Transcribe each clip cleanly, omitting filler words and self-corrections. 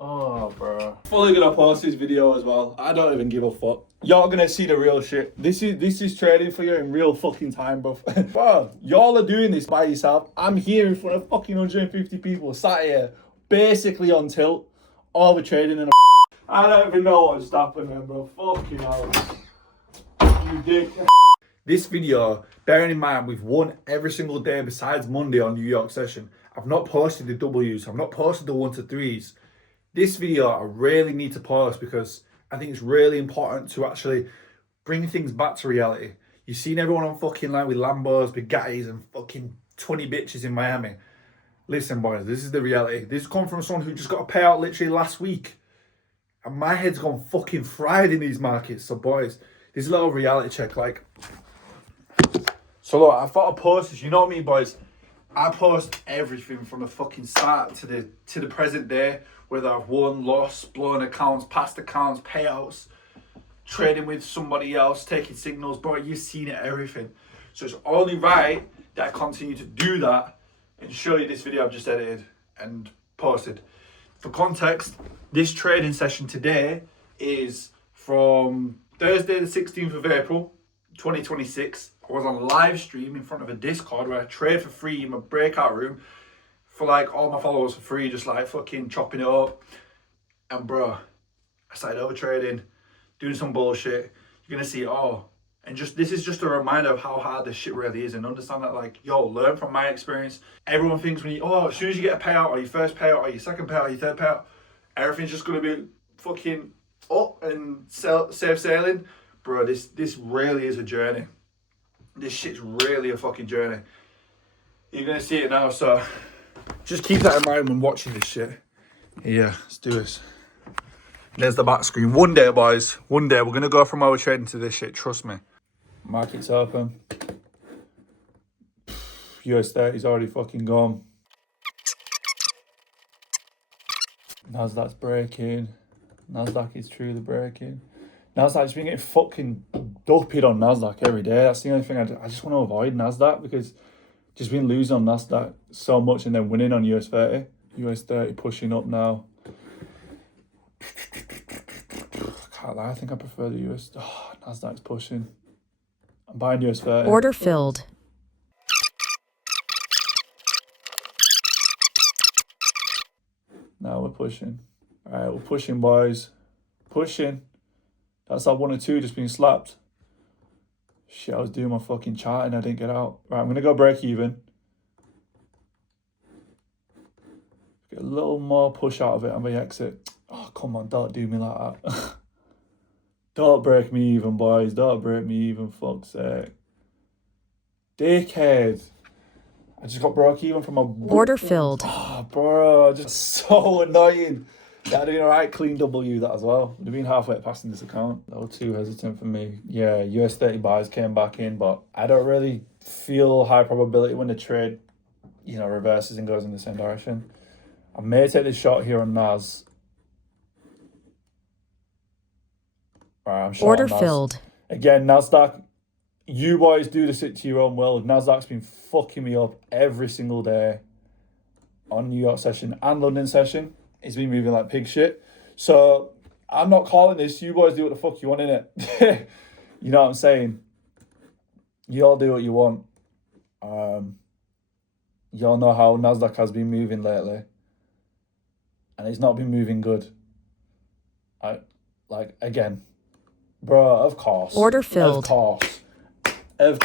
Oh, bro. Fully gonna post this video as well. I don't even give a fuck. Y'all gonna see the real shit. This is trading for you in real fucking time, bro. Bro, y'all are doing this by yourself. I'm here in front of fucking 150 people, sat here, basically on tilt. All the trading and I don't even know what's happening, bro. Fucking hell. You dick. This video, bearing in mind we've won every single day besides Monday on New York session. I've not posted the W's. I've not posted the 1 to 3s. This video I really need to post because I think it's really important to actually bring things back to reality. You've seen everyone on fucking line with Lambos, Bugattis and fucking 20 bitches in Miami. Listen, boys, this is the reality. This comes from someone who just got a payout literally last week. And my head's gone fucking fried in these markets. So, boys, this is a little reality check. So, look, I thought I'd post this. You know me, boys. I post everything from the fucking start to the present day, whether I've won, lost, blown accounts, past accounts, payouts, trading with somebody else, taking signals, bro, you've seen it, everything. So it's only right that I continue to do that and show you this video I've just edited and posted. For context, this trading session today is from Thursday the 16th of April, 2026. I was on a live stream in front of a Discord where I trade for free in my breakout room for like all my followers for free, just like fucking chopping it up. And bro, I started over trading, doing some bullshit. You're gonna see it all. And this is just a reminder of how hard this shit really is, and understand that, like, yo, learn from my experience. Everyone thinks as soon as you get a payout, or your first payout, or your second payout, or your third payout, everything's just gonna be fucking up and safe sailing. Bro, this really is a journey. This shit's really a fucking journey. You're gonna see it now, so just keep that in mind when watching this shit. Yeah, let's do this. There's the back screen. One day, boys. One day, we're gonna go from our trading to this shit. Trust me. Market's open. US 30's already fucking gone. Nasdaq's breaking. Nasdaq is truly breaking. Nasdaq's been getting fucking doped on Nasdaq every day. That's the only thing I just want to avoid Nasdaq, because just been losing on Nasdaq so much and then winning on US 30. US 30 pushing up now. Can't lie, I think I prefer the US. Oh, Nasdaq's pushing. I'm buying US 30. Order filled. Now we're pushing. All right, we're pushing, boys. Pushing. That's that 1 or 2 just being slapped. Shit, I was doing my fucking chart and I didn't get out. Right, I'm going to go break even. Get a little more push out of it on the exit. Oh, come on, don't do me like that. Don't break me even, boys. Don't break me even, fuck's sake. Dickhead. I just got broke even from a... Order filled. Oh, bro, just so annoying. Yeah, doing a right clean W that as well. Would have been halfway passing this account. That was too hesitant for me. Yeah, US 30 buys came back in, but I don't really feel high probability when the trade, reverses and goes in the same direction. I may take this shot here on NAS. Right, I'm short Order on NAS. filled. Again, Nasdaq, you boys do this to your own will. Nasdaq's been fucking me up every single day on New York session and London session. It's been moving like pig shit. So I'm not calling this. You boys do what the fuck you want in it. You know what I'm saying? You all do what you want. Y'all know how Nasdaq has been moving lately. And it's not been moving good. Again. Bro, of course. Order filled. Of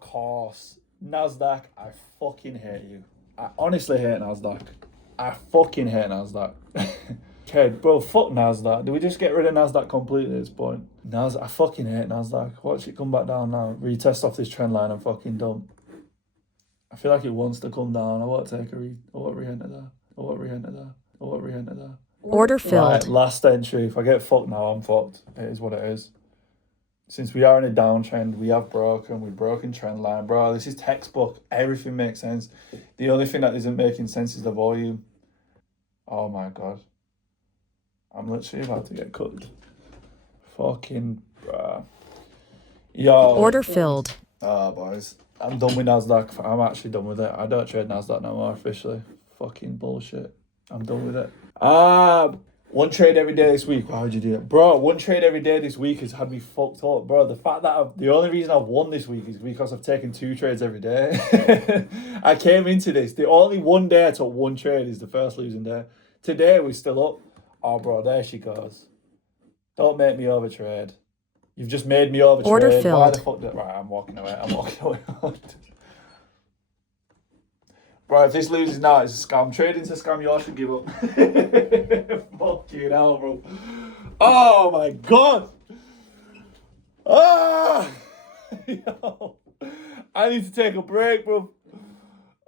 course. Nasdaq, I fucking hate you. I honestly hate Nasdaq. I fucking hate Nasdaq. Okay, bro, fuck Nasdaq. Do we just get rid of Nasdaq completely at this point? I fucking hate Nasdaq. Watch it come back down now. Retest off this trend line and fucking dump. I feel like it wants to come down. I won't take I won't re-enter there. Order filled. Right, last entry. If I get fucked now, I'm fucked. It is what it is. Since we are in a downtrend, we've broken trend line. Bro, this is textbook. Everything makes sense. The only thing that isn't making sense is the volume. Oh my God. I'm literally about to get cooked. Fucking, bruh. Yo. Order filled. Boys. I'm done with Nasdaq. I'm actually done with it. I don't trade Nasdaq no more officially. Fucking bullshit. I'm done with it. One trade every day this week. Why would you do it? Bro, one trade every day this week has had me fucked up. Bro, the fact that the only reason I've won this week is because I've taken 2 trades every day. I came into this. The only one day I took 1 trade is the first losing day. Today we're still up. Oh, bro, there she goes. Don't make me overtrade. You've just made me overtrade. Order Why filled. the fuck? Right, I'm walking away. Bro, if this loses now, it's a scam. Trading to scam, you all should give up. Fucking hell, bro. Oh my god. Ah! Yo. I need to take a break, bro.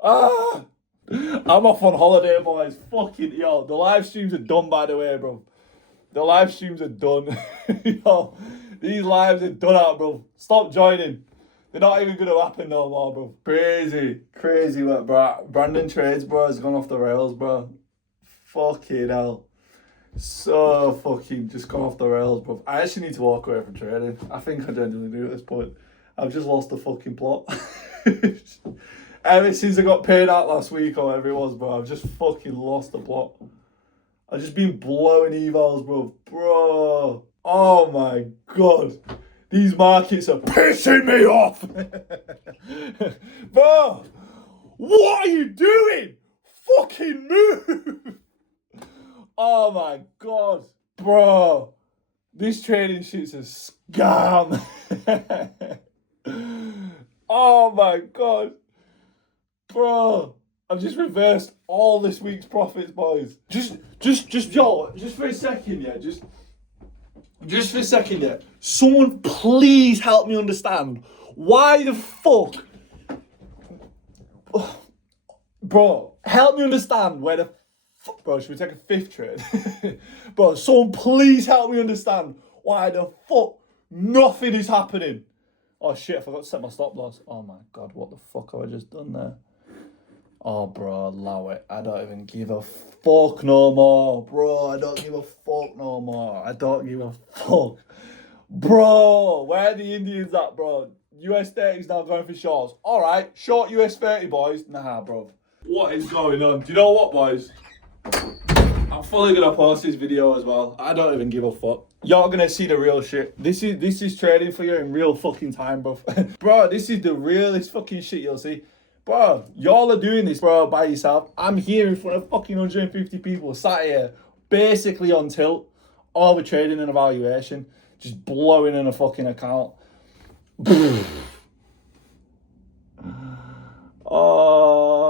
Ah! I'm off on holiday, boys. Fucking yo. The live streams are done, by the way, bro. The live streams are done. Yo, these lives are done out, bro. Stop joining. They're not even gonna happen no more, bro. Crazy work, bro. Brandon Trades, bro, has gone off the rails, bro. Fucking hell. So fucking just gone off the rails, bro. I actually need to walk away from trading. I think I genuinely do at this point. I've just lost the fucking plot. Ever since I got paid out last week or whatever it was, bro, I've just fucking lost the plot. I've just been blowing evals, bro. Bro. Oh my god. These markets are pissing me off. Bro. What are you doing? Fucking move. Oh my god. Bro. This trading shit's a scam. Oh my god. Bro. I've just reversed all this week's profits, boys. Just for a second, yeah. Just for a second, yeah. Someone please help me understand why the fuck. Bro, help me understand where the fuck. Bro, should we take a 5th trade? Bro, someone please help me understand why the fuck nothing is happening. Oh shit, I forgot to set my stop loss. Oh my god, what the fuck have I just done there? Oh, bro, allow it. I don't even give a fuck no more. Bro, I don't give a fuck no more. I don't give a fuck. Bro, where are the Indians at, bro? US 30 is now going for shorts. All right, short US 30, boys. Nah, bro. What is going on? Do you know what, boys? I'm fully going to post this video as well. I don't even give a fuck. You're going to see the real shit. This is trading for you in real fucking time, bro. Bro, this is the realest fucking shit you'll see. Bro, y'all are doing this, bro, by yourself. I'm here in front of fucking 150 people, sat here, basically on tilt, all the trading and evaluation, just blowing in a fucking account. Oh,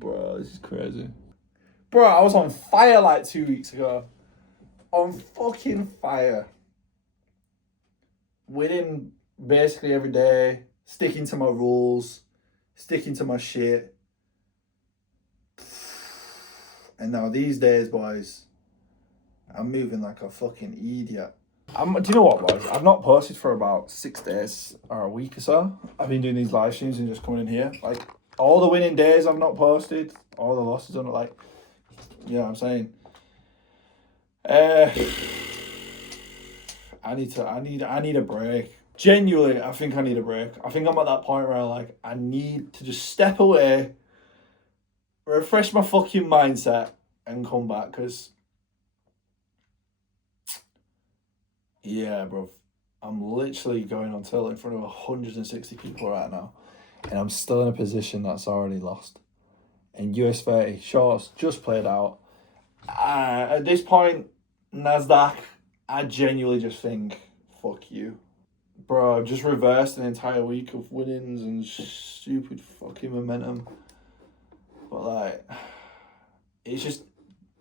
bro, this is crazy. Bro, I was on fire like 2 weeks ago. On fucking fire. Winning basically every day. Sticking to my rules, sticking to my shit. And now these days, boys, I'm moving like a fucking idiot. Do you know what, boys? I've not posted for about 6 days or a week or so. I've been doing these live streams and just coming in here. Like, all the winning days I've not posted, all the losses I'm not like, you know what I'm saying? I need a break. Genuinely, I think I need a break. I think I'm at that point where I need to just step away, refresh my fucking mindset, and come back. Because, yeah, bro, I'm literally going on tilt in front of 160 people right now, and I'm still in a position that's already lost. And US 30 shorts just played out. At this point, Nasdaq, I genuinely just think, fuck you. Bro, I've just reversed an entire week of winnings and stupid fucking momentum. But it's just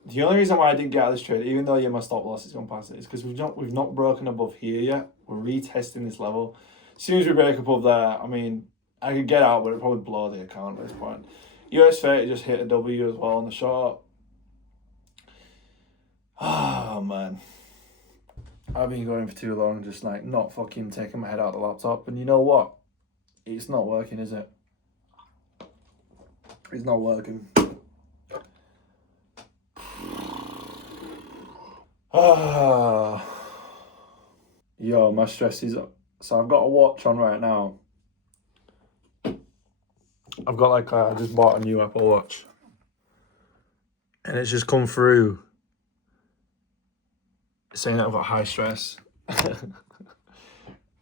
the only reason why I didn't get out of this trade, even though my stop loss is gone past it, is because we've not broken above here yet. We're retesting this level. As soon as we break above there, I mean, I could get out, but it'd probably blow the account at this point. US 30 just hit a W as well on the short. Oh man. I've been going for too long, just not fucking taking my head out of the laptop. And you know what? It's not working, is it? It's not working. Yo, my stress is up. So I've got a watch on right now. I've got I just bought a new Apple Watch. And it's just come through saying that I've got high stress.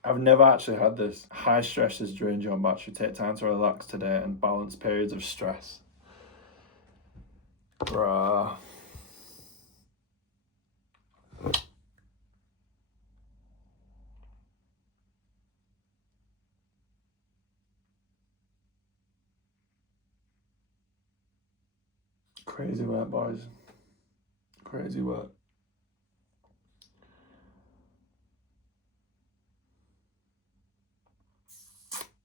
I've never actually had this. High stress has drained your battery. Take time to relax today and balance periods of stress. Bruh. Crazy work, boys. Crazy work.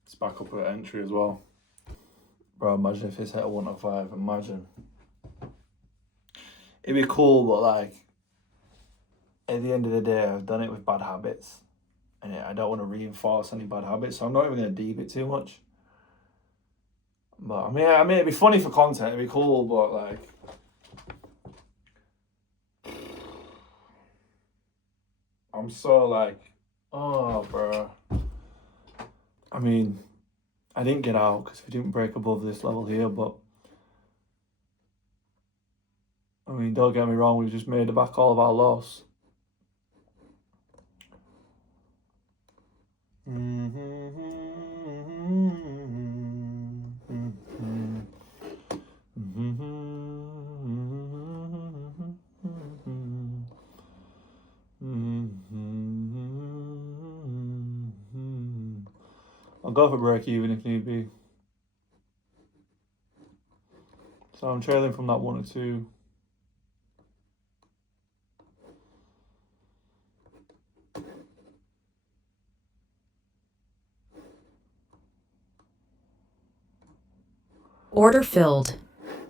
It's back up at entry as well. Bro, imagine if it's hit a 105. Imagine. It'd be cool, but like, at the end of the day, I've done it with bad habits. And I don't want to reinforce any bad habits, so I'm not even going to deep it too much. But I mean, it'd be funny for content, it'd be cool, but like, I'm so like, oh, bro. I mean, I didn't get out because we didn't break above this level here, but I mean, don't get me wrong, we've just made back all of our loss. I'll go for break even if need be. So I'm trailing from that 1 or 2. Order filled.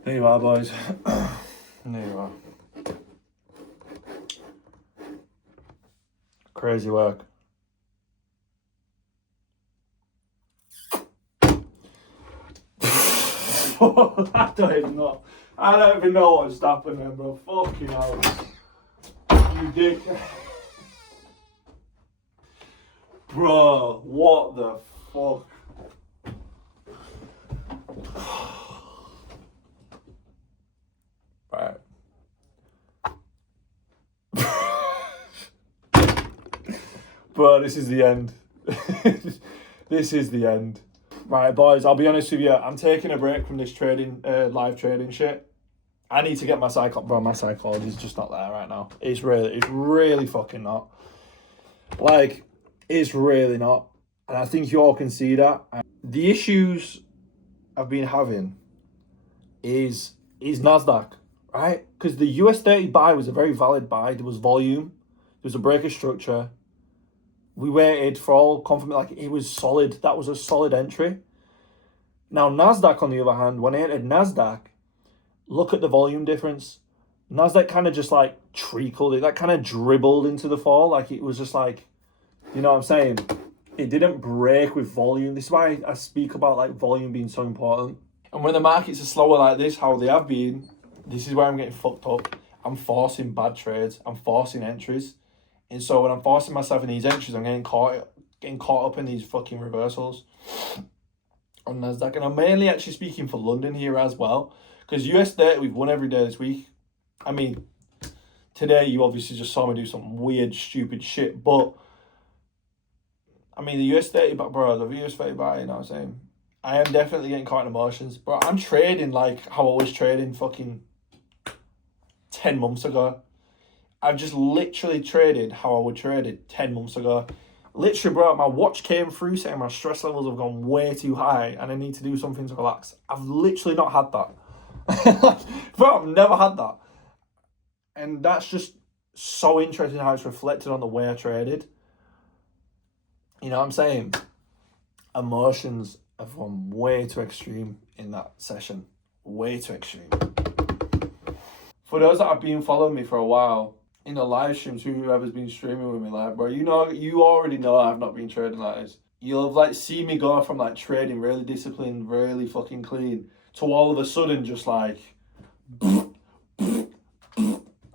There you are, boys. There you are. Crazy work. I don't even know. I don't even know what's happening, bro. Fucking hell. You dick. Bro, what the fuck? Right. Bro, this is the end. This is the end. Right, boys, I'll be honest with you. I'm taking a break from this trading, live trading shit. I need to get my my psychology is just not there right now. It's really fucking not. Like, it's really not. And I think you all can see that. The issues I've been having is Nasdaq, right? Because the US 30 buy was a very valid buy. There was volume. There was a break of structure. We waited for all confirmation. Like, it was solid. That was a solid entry. Now, Nasdaq, on the other hand, when I entered Nasdaq, look at the volume difference. Nasdaq kind of just like treacled it. That kind of dribbled into the fall. Like, it was just like, you know what I'm saying? It didn't break with volume. This is why I speak about like volume being so important. And when the markets are slower like this, how they have been, this is where I'm getting fucked up. I'm forcing bad trades. I'm forcing entries. And so when I'm forcing myself in these entries, I'm getting caught up in these fucking reversals on Nasdaq. And I'm mainly actually speaking for London here as well. Because US 30, we've won every day this week. I mean, today you obviously just saw me do some weird, stupid shit. But, I mean, the US 30, bro, the US 30 buy, you know what I'm saying? I am definitely getting caught in emotions. Bro, I'm trading like how I was trading fucking 10 months ago. I've just literally traded how I would trade it 10 months ago. Literally, bro, my watch came through saying my stress levels have gone way too high and I need to do something to relax. I've literally not had that. Bro, I've never had that. And that's just so interesting how it's reflected on the way I traded. You know what I'm saying? Emotions have gone way too extreme in that session. Way too extreme. For those that have been following me for a while, in the live streams, whoever's been streaming with me, like, bro, you already know I've not been trading like this. You'll have like seen me go from like trading really disciplined, really fucking clean, to all of a sudden just like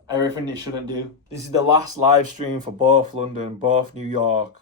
everything it shouldn't do. This is the last live stream for both London, both New York.